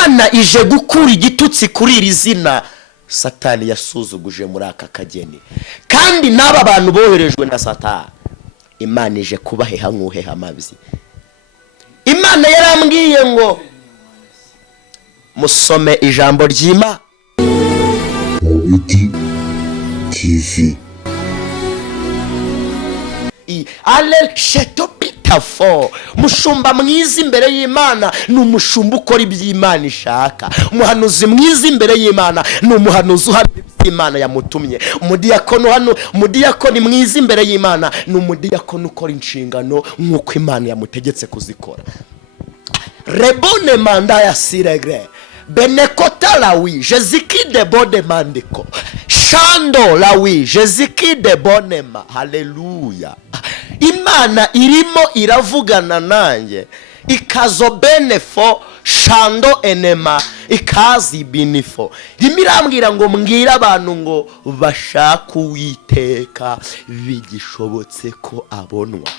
Imana ije gukura igitutsi kuri iri zina Satani yasuzuguje muri aka kageni, kandi n'aba bantu boherejwe na Satani Imana ije kubaheha nk'uheha amabyi. Imana yarambwiye ngo musome ijambo ry'Imana. Mubiti TV. Ale shetopita fo. Mushumba mwiza imbere y'Imana ni umushumba ukora iby'Imana ishaka. Umuhanuzi mwiza imbere y'Imana ni umuhanuzi uhamya iby'Imana yamutumye. Umudiyakoni mwiza imbere y'Imana ni umudiyakoni ukora inshingano nk'uko Imana yamutegetse kuzikora. Rebone manda ya siregre benekota lawi jeziki de bode mandiko shando lawi jeziki de bonema. Haleluya. Imana irimo iravugana nanjye ikazo benefo shando enema ikazi binifo. Imirambwira ngo mbwira abantu ngo bashaka Uwiteka bigishobotse ko abonwa.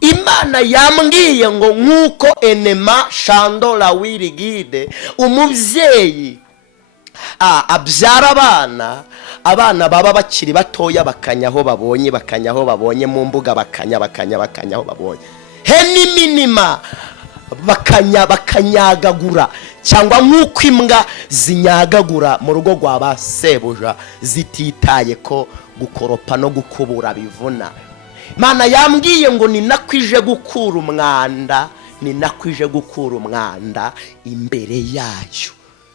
Imana yambwiye ngo nk'uko enema shando la wirigide umubyeyi abyara abana baba bakiri batoya bakanyaho babonye mu mbuga bakanyaho babonye heni minima bakanyagagura, cyangwa nk'uko imbwa zinyagagura mu rugo rwa ba sebuja zititaye ko gukoropa no gukubura bivuna. Imana yambwiye ngo ninakwije gukura umwanda imbere yayo.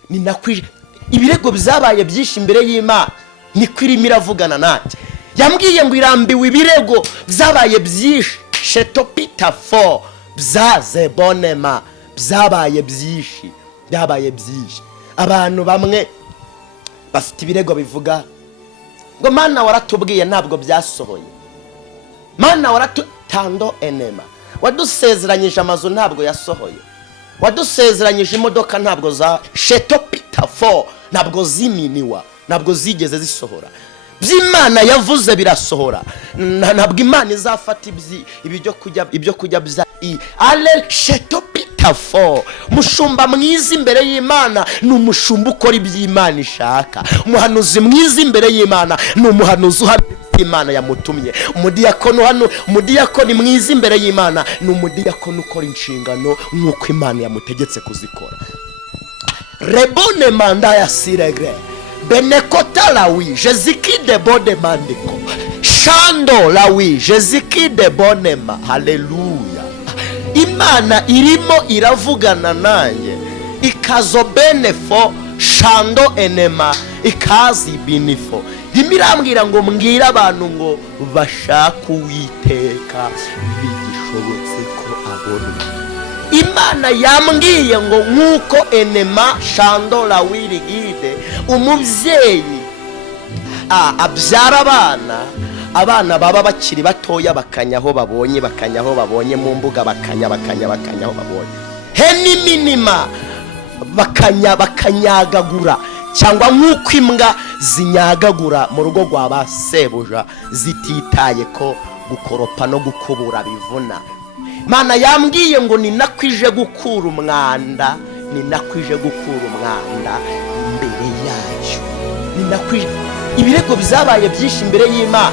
Ninakwije ibirego byabaye byinshi imbere y'Imana niko irimo iravugana nanjye. Yambwiye ngo irambiwe ibirego byabaye byinshi shetopita fo byaze bonema byabaye byinshi. Abantu bamwe bafite ibirego bivuga ngo Mana waratubwiye ntabwo byasohoye. Mana waratutando enema wadusezeranyije amazu ntabwo yasohoye, wadusezeranyije imodoka ntabwo za shetopita fo ntabwo ziminiwa, ntabwo zigeze zisohora. By'Imana yavuze birasohora. Ntabwo Imana izafata ibyo kujya bya ale shetopita fo. Mushumba mwiza imbere y'Imana ni umushumba ukora iby'Imana ishaka. Umuhanuzi mwiza imbere y'Imana ni umuhanuzi uhamya Imana yamutumye. Umudiyakoni mwiza imbere y'Imana ni umudiyakoni ukora inshingano nk'uko Imana yamutegetse kuzikora. Rebone manda ya siregre benekota lawi jeziki de bode mandiko shando lawi jeziki de bonema. Haleluya. Imana irimo iravugana nanjye ikazo benefo shando enema ikazi binifo. Imirambwira ngo mbwira abantu ngo bashaka Uwiteka bigishobotse ko abonwa. Imana yambwiye ngo nk'uko enema shando la wirigide umubyeyi abyara abana baba bakiri batoya bakanyaho babonye mu mbuga bakanyaho babonye heni minima bakanyagagura, cyangwa nk'uko imbwa zinyagagura mu rugo rwa ba sebuja zititaye ko gukoropa no gukubura bivuna. Imana yambwiye ngo ninakwije gukura umwanda imbere yayo. Ibirego byabaye byinshi imbere y'Imana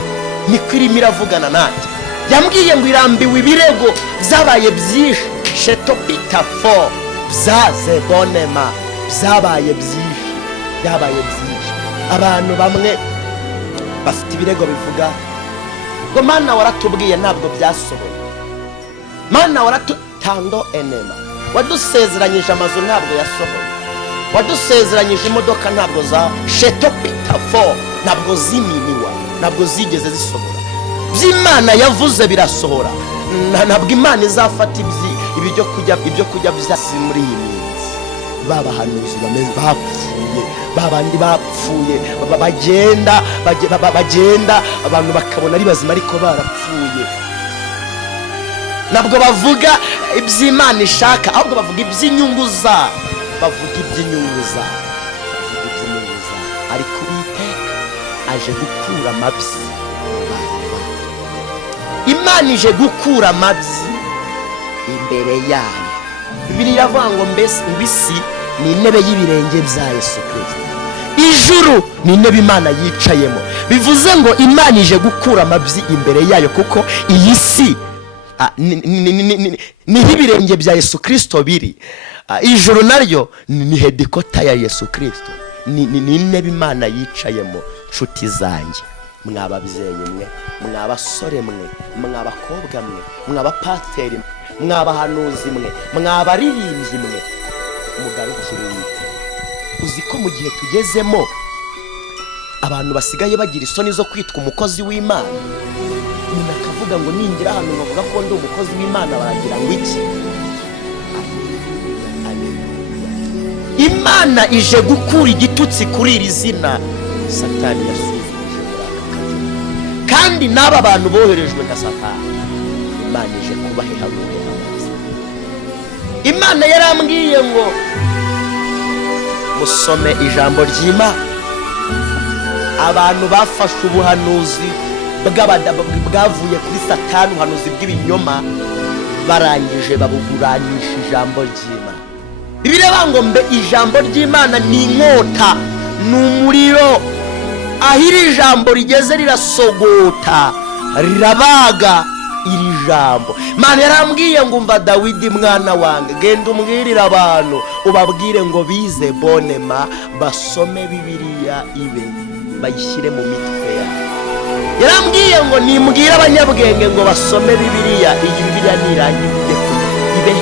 niko irimo iravugana nanjye. Yambwiye ngo irambiwe ibirego byabaye byinshi shetopita fo byaze bonema byabaye byinshi. Abantu bamwe bafite ibirego bivuga ngo Mana waratubwiye ntabwo byasohoye. Mana waratutando enema wadusezeranyije amazu ntabwo yasohoye, wadusezeranyije imodoka ntabwo za shetopita fo ntabwo ziminiwa, ntabwo zigeze zisohora. By'Imana yavuze birasohora. Ntabwo Imana izafata ibyo kujya byasi muri iyi minsi. Babahanuzi bapfuye, babandi bapfuye bagenda abantu bakabona ari bazima ariko barapfuye. Ntabwo bavuga iby'Imana ishaka ahubwo bavuga iby'inyungu zabo. Ariko Uwiteka aje gukura amabyi. Imana ije gukura amabyi imbere yayo. Bibiliya iravuga ngo mbese ni intebe y'ibirenge bya Yesu Kristo. Ijuru ni intebe Imana yicayemo. Bivuze ngo Imana ije gukura amabyi imbere yayo, kuko iyi si niho ibirenge bya Yesu Kristo biri. Ijuru naryo ni hedikota ya Yesu Kristo, ni intebe Imana yicayemo. Nshuti zanjye, mwababyeyi mwe, mwabasore mwe, mwabakobwa mwe, mwabapasiteri mwe, mwabahanuzi mwe, mwabaririmbyi mwe, mugarukire Uwiteka. Uzi ko mu gihe tugezemo abantu basigaye bagira isoni zo kwitwa umukozi w'Imana. Umuntu akavuga ngo ningira hano nkavuga ko ndi umukozi w'Imana, baragira ngo iki? Imana ije gukura igitutsi kuri iri zina Satani yasuzuguje muri aka kageni, kandi n'aba bantu boherejwe na Satani Imana ije kubaheha amazi. Imana yarambwiye ngo musome ijambo ry'Imana. Abantu bafashe ubuhanuzi bwavuye kuri Satani, ubuhanuzi bw'ibinyoma, barangije babuguranisha ijambo ry'Imana. Bibiliya ngo mbe ijambo ry'Imana ni inkota, ni umuriro, aho iri jambo rigeze rirasogota, rirabaga iri jambo. Imana yarambwiye ngo umva Dawidi mwana wanjye, genda umbwirire abantu ubabwire ngo bize bonema, basome Bibiliya ibe bayishyire mu mitwe yabo. Yarambwiye ngo nimbwire abanyabwenge ngo basome Bibiliya, iyi Bibiliya nirangiye ibe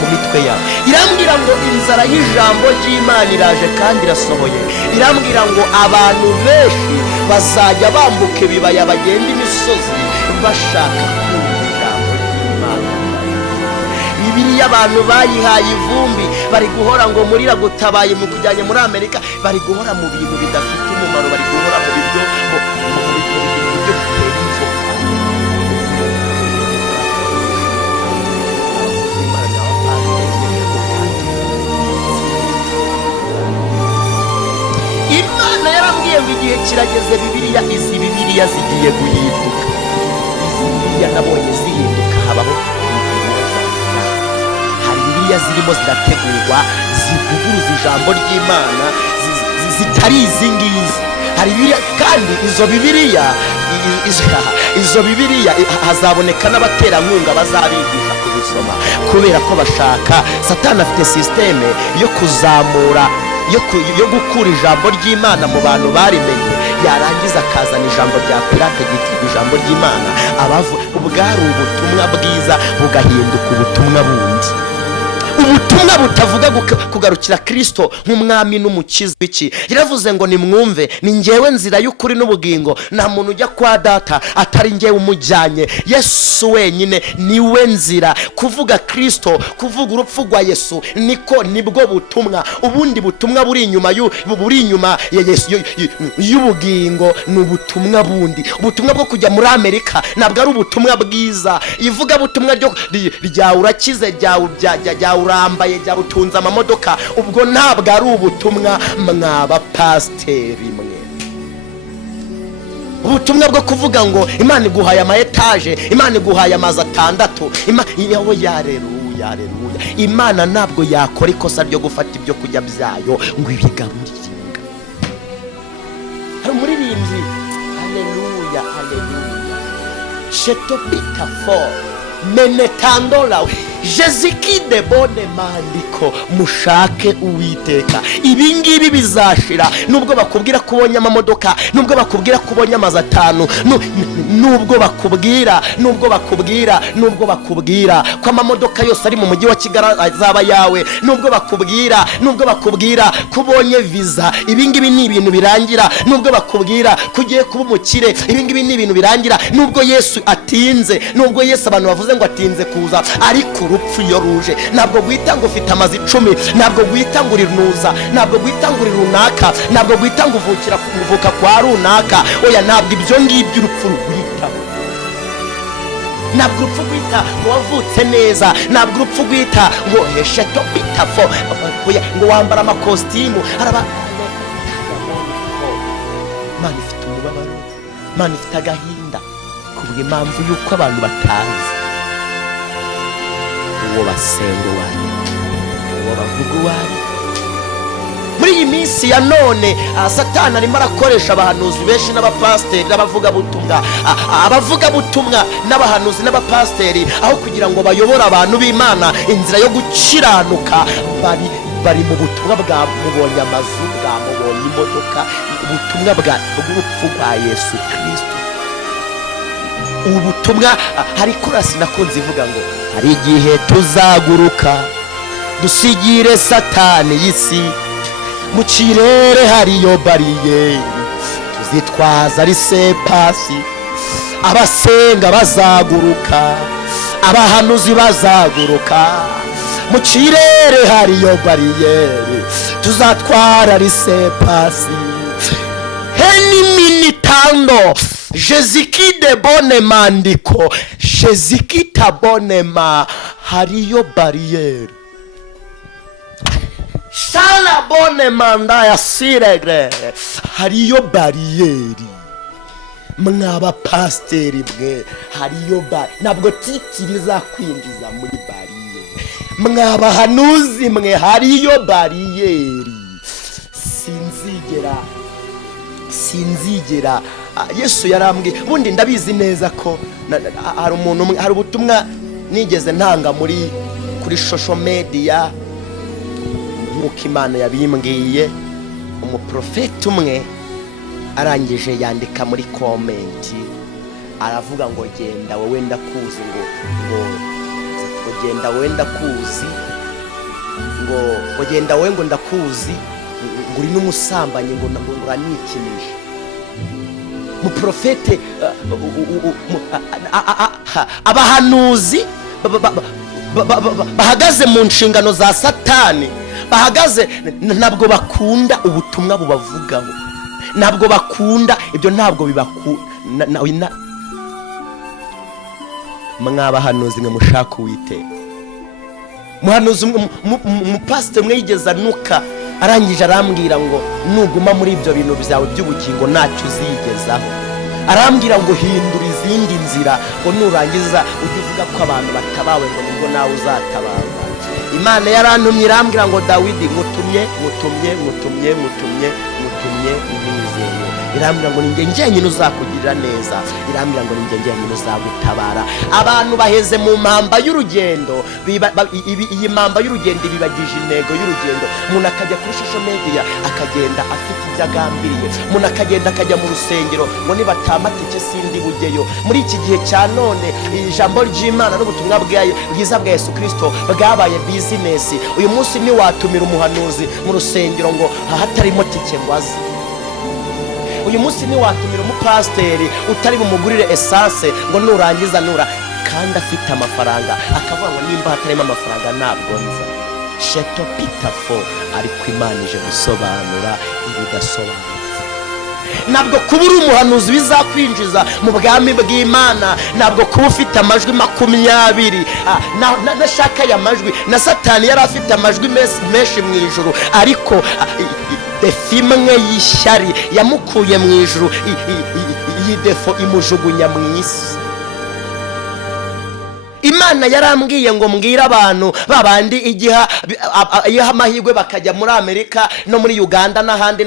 mu mitwe yabo. Irambwira ngo inzara y'ijambo ry'Imana iraje kandi irasohoye. Irambwira ngo abantu benshi bazajya bambuka ibibaya, bagenda imisozi bashaka kumva ijambo ry'Imana. Bibiliya abantu bayihaye ivumbi, bari guhora ngo murira gutabaye mu kujyanye muri Amerika, bari guhora mu bintu bidafite umumaro, bari guhora mu biryo bitera inzoka. Imana yarambwiye ngo igihe kirageze, Bibiliya izi Bibiliya zigiye guhinduka. Izi Bibiliya nabonye zihinduka, habaho hari Bibiliya zirimo zirategurwa zivuguruza ijambo ry'Imana, zitari izi ngizi. Hari Bibiliya kandi izo Bibiliya hazaboneka n'abaterankunga bazabigisha kuzisoma, kubera ko bashaka. Satani afite sisiteme yo kuzamura, yo gukura ijambo ry'Imana mu bantu barimenye, yarangiza akazana ijambo rya pirate ryitwa ijambo ry'Imana. Ubwari ubutumwa bwiza bugahinduka ubutumwa bundi, ubutumwa butavuga kugarukira Kristo nk'umwami n'umukiza. Iki yaravuze ngo nimwumve, ni njyewe nzira y'ukuri n'ubugingo, nta muntu ujya kwa Data atari njyewe umujyanye. Yesu wenyine niwe nzira. Kuvuga Kristo, kuvuga urupfu rwa Yesu, nibwo butumwa. Ubundi butumwa buri inyuma ya Yesu y'ubugingo ni ubutumwa bundi. Ubutumwa bwo kujya muri Amerika ntabwo ari ubutumwa bwiza. Ivuga butumwa rya urakize, rya urambaye, rya utunze amamodoka, ubwo ntabwo ari ubutumwa mw'abapasiteri mwe. Ubutumwa bwo kuvuga ngo Imana iguhaye ama etaje, Imana iguhaye amazi 6, Haleluya. Imana ntabwo yakora ikosa ryo gufata ibyo kujya byayo ngo ibigaburire. Hari umuririmbyi, haleluya, Shetopita 4 menetandola Jeziki de bone mandiko, mushake Uwiteka. Ibi ngibi bizashira, nubwo bakubwira kubonye amamodoka, nubwo bakubwira kubonye amazi 5, nubwo bakubwira ko amamodoka yose ari mu mujyi wa Kigali azaba yawe, nubwo bakubwira kubonye visa. Ibi ngibi ni ibintu birangira. Nubwo bakubwira kugiye kuba umukire, ibi ngibi ni ibintu birangira. Nubwo Yesu atinze, nubwo Yesu abantu bavuze ngo atinze kuza, ariko urupfu iyo ruje ntabwo guhita ngo ufite amazi 10, ntabwo guhita ngo urinuza, ntabwo guhita ngo uri runaka, ntabwo guhita ngo uvuka kwa runaka. Oya, ntabwo ibyo ngibyo urupfu rwita. Ntabwo urupfu rwita ngo wavutse neza, ntabwo urupfu rwita ngo hesheto bitafo, ngo wambara amakositimu. Imana ifite umubabaro, Imana ifite agahinda kubw'impamvu y'uko abantu batazi uwo basenga wari, uwo bavuga wari, muri iyi minsi ya none Satani arimo arakoresha abahanuzi benshi n'abapasiteri n'abavugabutumwa abavugabutumwa n'abahanuzi n'abapasiteri aho kugira ngo bayobore abantu b'Imana inzira yo gukiranuka bari mu butumwa bwa mubonye amazu, bwa mubonye imodoka, ubutumwa bw'urupfu rwa Yesu Kristo. Ubutumwa hari korasi nakunze ivuga ngo hari igihe tuzaguruka dusigire Satani y'isi, mu kirere hariyo bariyeri tuzitwaza risepasi, abasenga bazaguruka, abahanuzi bazaguruka, mu kirere hariyo bariyeri tuzatwara risepasi. Heni minitando Jeziki de bonema ndiko Jeziki tabonema hariyo bariyeri Shala bonema ndaya siregre hariyo bariyeri. Mwaba pasteri mwe hariyo ntabwo titiri zakwinjiza muri bariyeri. Mwaba hanuzi mwe hariyo bariyeri. Sinzigera Yesu yarambwiye ubundi ndabizi neza ko hari ubutumwa nigeze ntanga kuri social media nk'uko Imana yabimbwiye. Umuprofeti umwe arangije yandika muri komenti aravuga ngo genda wowe ndakuzi, ngo genda wowe ndakuzi, ngo genda wowe ngo ndakuzi, ngo uri n'umusambanyi, ngo uranikinisha. Muprofete abahanuzi bahagaze mu nshingano za Satani, bahagaze ntabwo bakunda ubutumwa bubavugaho, ntabwo bakunda ibyo, ntabwo bibakunda. Mwabahanuzi mwe mushaka Uwiteka. Muhanuzi umupasiteri umwe yigeze anuka arangije arambwira ngo nuguma muri ibyo bintu byawe by'ubugingo ntacyo uzigezaho. Arambwira ngo hindura izindi nzira, ngo nurangiza ujye uvuga ko abantu batabawe ngo nibwo nawe uzatabarwa. Imana yarantumye irambwira ngo Dawidi ngutumye umwizeye. Irambwira ngo ninjye njyenyine uzakugirira neza, irambwira ngo ninjye njyenyine uzagutabara. Abantu baheze mu mpamba y'urugendo, iyi mpamba y'urugendo ibibagije intego y'urugendo. Umuntu akajya kuri social media akagenda afite ibyo agambiriye, umuntu akagenda akajya mu rusengero ngo nibatamatike sindi bugeyo. Muri iki gihe cya none ijambo ry'Imana n'ubutumwa bwiza bwa Yesu Kristo bwabaye business. Uyu munsi ntiwatumira umuhanuzi mu rusengero ngo hatarimo tike ngo aze. Uyu munsi ntiwatumira umupasiteri utari bumugurire essence ngo nurangiza kandi afite amafaranga akavuga ngo nimba hatarimo amafaranga ntabwo nza. Sheto pitafo, ariko Imana ije gusobanura ibidasobanutse. Ntabwo kuba uri umuhanuzi bizakwinjiza mu bwami bw'Imana, ntabwo kuba ufite amajwi 20. Nashaka aya majwi na Satani yari afite amajwi menshi mu ijuru, ariko defi imwe y'ishyari yamukuye mu ijuru, iyi defo imujugunya mu isi. Imana yarambwiye ngo mbwira abantu babandi igiha amahirwe bakajya muri Amerika no muri Uganda n'ahandi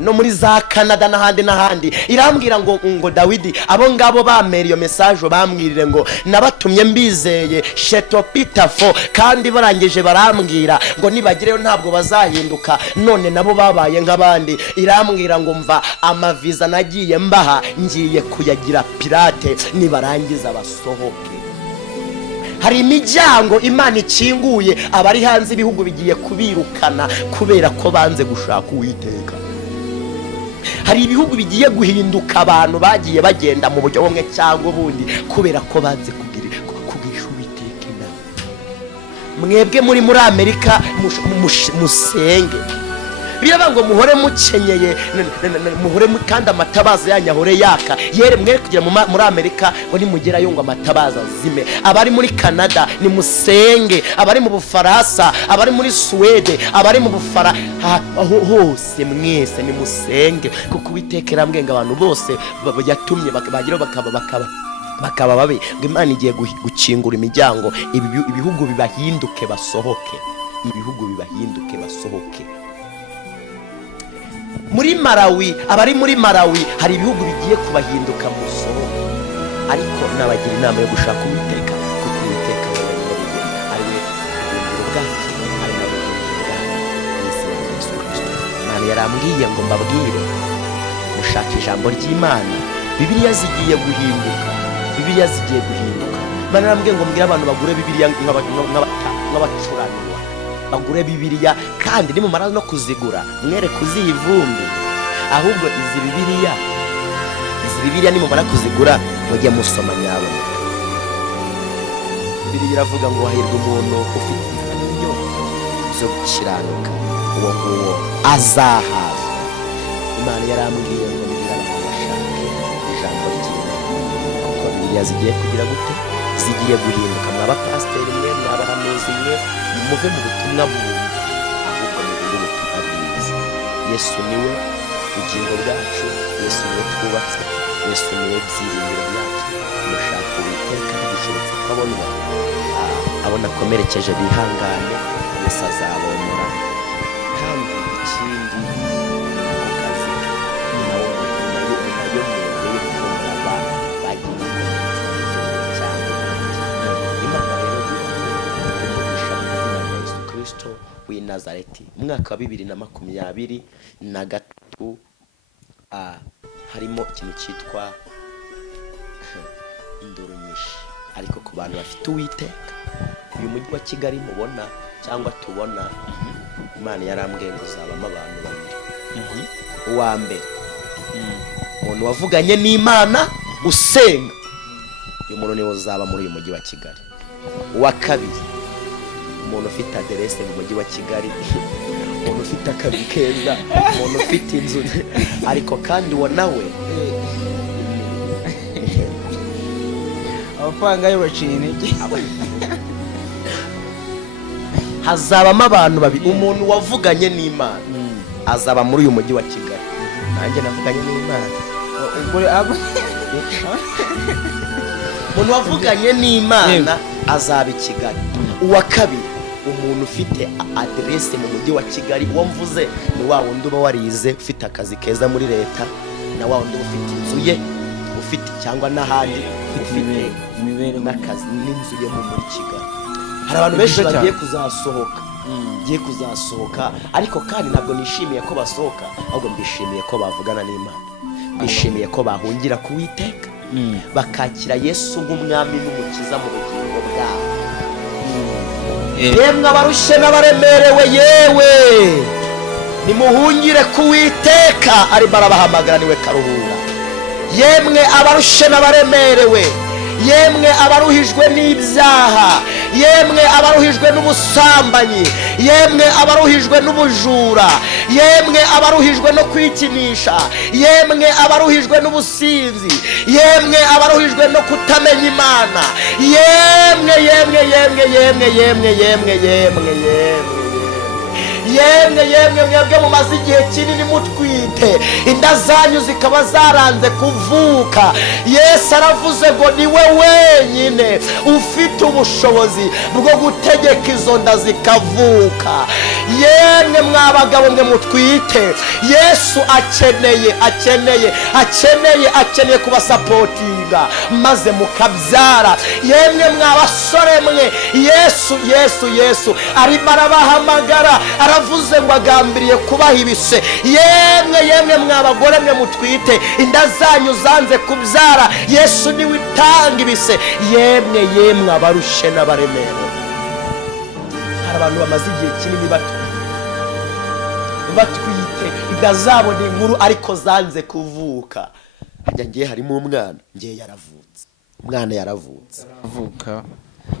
no muri za Canada n'ahandi. Irambwira ngo Dawidi abo ngabo bamera iyo message bambwirire ngo nabatumye mbizeye Sheto Pitafo, kandi barangije barambwira ngo nibagireyo ntabwo bazahinduka, none nabo babaye nk'abandi. Irambwira ngo mva amaviza nagiye mbaha ngiye kuyagira pirate nibarangiza basohoke. Hari imiryango Imana ikinguye, abari hanze ibihugu bigiye kubirukana kubera ko banze gushaka Uwiteka. Hari ibihugu bigiye guhinduka, abantu bagiye bagenda mu buryo bumwe cyangwa ubundi kubera ko banze kugisha Uwiteka inama. Mwebwe muri Amerika musenge, biraba ngo muhore mukenyeye, muhore kandi amatabaza yanyu ahore yaka. Yere mwe kugira muri Amerika ngo nimugerayo ngo amatabaza zime. Abari muri Canada ni musenge, abari mu Bufaransa, abari muri Swede, abari mu hose mwese ni musenge, kuko Uwiteka irambwenga abantu bose yatumye bagira bakaba babe ngo Imana igiye gukingura imiryango ibihugu bibahinduke basohoke. ibihugu bibahinduke basohoke muri Malawi. Abari muri Malawi hari ibihugu bigiye kubahinduka musohoke, ariko nabagira inama yo gushaka Uwiteka, kuko Uwiteka ari we buhungiro bwacu, ari nawe buhungiro bwacu mu izina rya Yesu Kristo. Imana yarambwiye ngo mbabwire mushaka ijambo ry'Imana. Bibiliya zigiye guhinduka, Bibiliya zigiye guhinduka. Imana yarambwiye ngo mbwire abantu bagure Bibiliya nk'abacuranwa, bagure Bibiliya, kandi nimumara no kuzigura mwere kuziha ivumbi, ahubwo izi Bibiliya nimumara kuzigura mujye musoma nyaboneka. Bibiliya iravuga ngo hahirwa umuntu ufite inzira n'inyota zo gukiranuka, uwo nguwo azahaza. Imana yarambwiye ngo mbwira abantu bashake ijambo ry'Imana, kuko Bibiliya zigiye kugira gute? Zigiye guhinduka. Mw'abapasiteri mwe, mw'abahanuzi mwe, muve mu butumwa bumwe, ahubwo muvuge ubutumwa bwiza. Yesu niwe ubugingo bwacu, Yesu niwe twubatse, Yesu niwe byiringiro byacu. Mushaka Uwiteka bigishobotse ko abona akomerekeje bihangane, Yesu azabomora. Kandi ikindi akazi nayo muntu yo kubona abantu bagiye cyane. Imana rero umugisha mu izina rya Yesu Kristo w'i Nazareti. Mu mwaka wa 2023 harimo ikintu cyitwa induru nyinshi, ariko ku bantu bafite Uwiteka, uyu mujyi wa Kigali mubona cyangwa tubona, Imana yarambwiye ngo uzabamo abantu babiri. Uwa mbere umuntu wavuganye n'Imana usenga, uyu muntu niwe uzaba muri uyu mujyi wa Kigali. Uwa kabiri umuntu ufite aderese mu mujyi wa Kigali, umuntu ufite akazi keza, umuntu ufite inzu, ariko kandi uwo nawe abapangayo baciye intege. hazabamo abantu babiri. Umuntu wavuganye n'Imana azaba muri uyu mujyi wa Kigali. Nanjye navuganye n'Imana. Umuntu wavuganye n'Imana azaba i Kigali. Uwa kabiri umuntu ufite aderese mu mujyi wa Kigali, uwo mvuze ni wa wundi uba warize, ufite akazi keza muri leta, na wa wundi ufite inzu ye, ufite cyangwa n'ahandi ufite n'akazi n'inzu ye muri Kigali. Hari abantu benshi bagiye kuzasohoka, ariko kandi ntabwo nishimiye ko basohoka, ahubwo mbishimiye ko bavugana n'Imana, bishimiye ko bahungira ku Uwiteka, bakakira Yesu nk'umwami n'umukiza mu bugingo bwabo. Yemwe abarushe n'abaremerewe, yewe nimuhungire ku Uwiteka, arimo arabahamagara, niwe karuhura. Yemwe abarushe n'abaremerewe, yemwe abaruhijwe n'ibyaha, yemwe abaruhijwe n'ubusambanyi, yemwe abaruhijwe n'ubujura, yemwe abaruhijwe no kwikinisha, yemwe abaruhijwe n'ubusinzi, yemwe abaruhijwe no kutamenya Imana, yemwe mwebwe mumaze igihe kinini mutwite, inda zanyu zikaba zaranze kuvuka. Yesu aravuze ngo niwe wenyine ufite ubushobozi bwo gutegeka izo nda zikavuka. Yemwe mwabagabo mwe mutwite, Yesu akeneye kubasapotinga maze mukabyara. Yemwe mwabasore mwe, Yesu arimo arabahamagara, aravuze ngo agambiriye kubaha ibise. Yemwe mwabagore mwe mutwite, inda zanyu zanze kubyara, Yesu niwe utanga ibise. Yemwe abarushe n'abaremerewe. Hari abantu bamaze igihe kinini batwite, inda zabo ni inkuru ariko zanze kuvuka. Hajya ngiye harimo umwana, ngiye yaravutse, umwana yaravutse,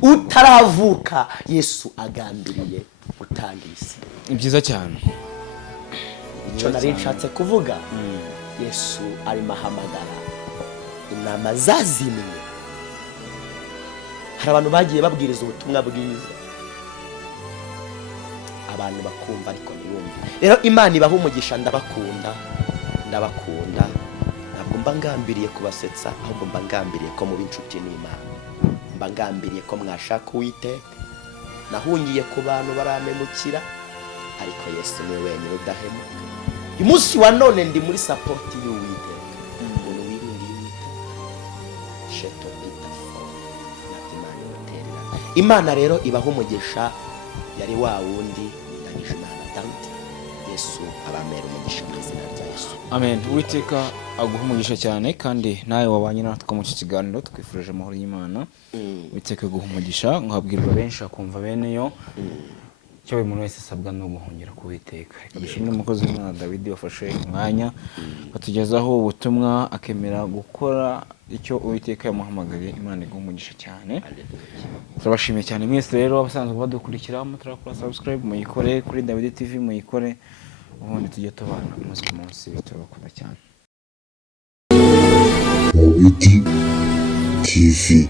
utaravuka Yesu agambiriye gutanga ibise. Ni byiza cyane. Icyo nari nshatse kuvuga, Yesu arimo ahamagara inama zazimye. Hari abantu bagiye babwiriza ubutumwa bwiza, abantu bakumva ariko ntibumve. Rero Imana ibaha umugisha. Ndabakunda, ntabwo mba ngambiriye kubasetsa, ahubwo mba ngambiriye ko muba inshuti n'Imana, mba ngambiriye ko mwashaka Uwiteka, nahungiye ku bantu baramemukira ariko Yesu niwe wenyine udahemuka. uyu munsi wa none ndi muri sapoti y'Uwiteka. umuntu wiringiye Uwiteka sheto bitafo natimana hotelera. Imana rero ibaho umugisha. Yari wa wundi yanyije Imana Dawudi. Yesu abamera umugisha mu izina rya Yesu. Amen. Uwiteka aguha umugisha cyane kandi nawe wabanye natwe mu kiganiro twifurije amahoro y'Imana. Uwiteka aguha umugisha nkabwirwa benshi akumva bene yo. Cyo buri muntu wese asabwa no guhungira ku Uwiteka. Reka dushimire umukozi w'Imana David wafashe umwanya batugezaho ubutumwa akemera gukora icyo Uwiteka yamuhamagariye. Imana iguha umugisha cyane. Turabashimiye cyane mwese rero abasanzwe badukurikira mutarakora subscribe muyikore kuri David TV muyikore ubundi tujye tubana umunsi ku munsi turabakunda cyane. David TV